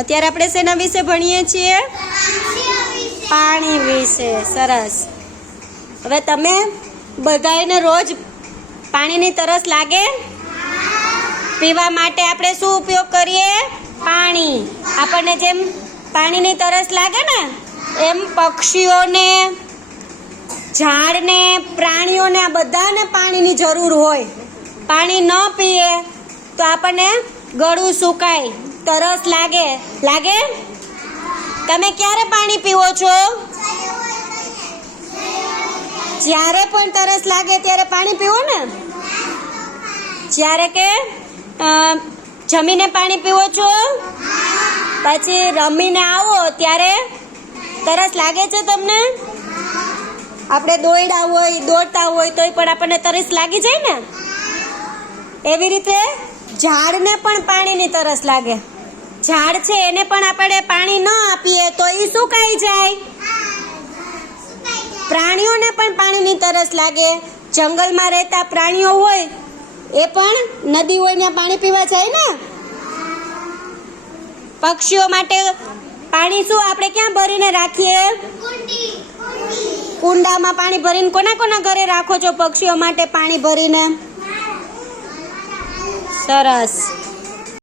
અત્યારે આપણે શેના વિશે ભણીએ છીએ? પાણી વિશે. સરસ. હવે તમે બધાને રોજ પાણીની તરસ લાગે? પીવા માટે આપણે શું ઉપયોગ કરીએ? પાણી. આપણને જેમ પાણીની તરસ લાગે ને એમ પક્ષીઓને, ઝાડને, પ્રાણીઓને, આ બધાને પાણીની જરૂર હોય. પાણી ન પીએ તો આપણને ગળું સુકાય, તરસ લાગે. તમે ક્યારે પાણી પીવો છો? જ્યારે પણ તરસ લાગે ત્યારે પાણી પીવો ને? જ્યારે કે જમીને પાણી પીવો છો? પછી રમીને આવો ત્યારે તરસ લાગે છે તમને? આપણે દોડતા હોય તોય પણ આપણને તરસ લાગી જાય ને? એવી રીતે ઝાડને પણ પાણીની તરસ લાગે. ઝાડ છે એને પણ આપણે પાણી ન આપીએ તો એ સુકાઈ જાય. પ્રાણીઓને પણ પાણીની તરસ લાગે. જંગલમાં રહેતા પ્રાણીઓ હોય એ પણ નદી હોય ત્યાં પાણી પીવા જાય ને? પક્ષીઓ માટે પાણી શું આપણે ક્યાં ભરીને રાખીએ? કુંડામાં પાણી ભરીને. કોના ઘરે રાખો છો પક્ષીઓ માટે પાણી ભરીને? સરસ.